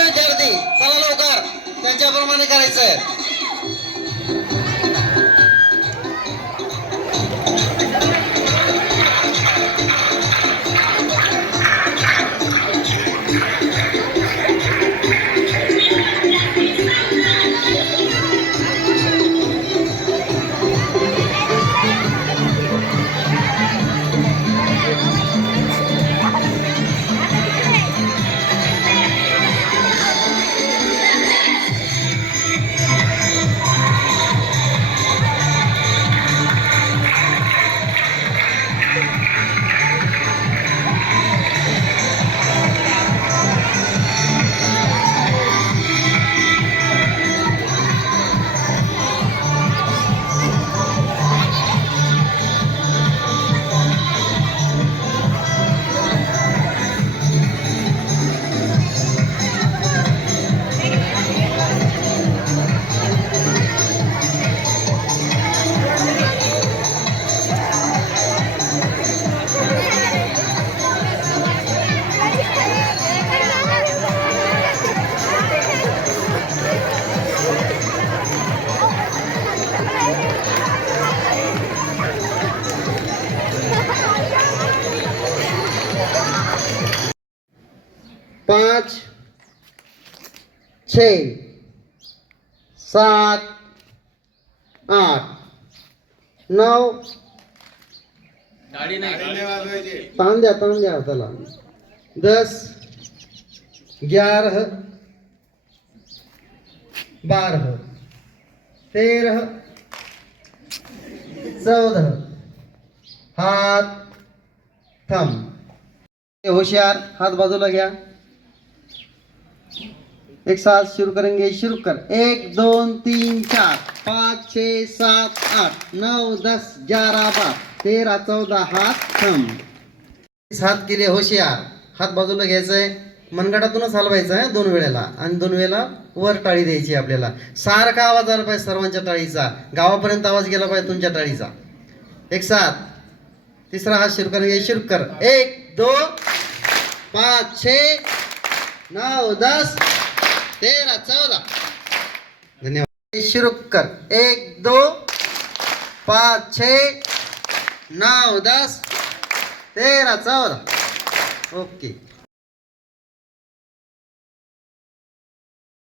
विद्यार्थी चला लवकर त्यांच्याप्रमाणे करायचं. पाँच छ सात आठ नऊ तान द्या त्याला 10 11 12 13 14 हाथ थम होशियार हाथ बाजूला घ्या. एक साथ शुरू करेंगे. शुरू कर. 1 2 3 4 5 6 7 8 9 10 11 12 13 14 हात थम. हात केले होशियार. हात बाजूला घ्यायचंय. मनगटातूनच हलवायचं आहे 2 वेळेला आणि 2 वेळेला वर टाळी द्यायची आपल्याला. सारखा आवाज आला पाहिजे सर्वांच्या टाळीचा. गावापर्यंत आवाज गेला पाहिजे तुमच्या टाळीचा. एक साथ तिसरा हात शुरू करेंगे. शुरू कर. 1 2 5 6 9 10 13 14 धन्यवाद. शुरू कर. 1 2 5 6 9 10 13 14 ओके.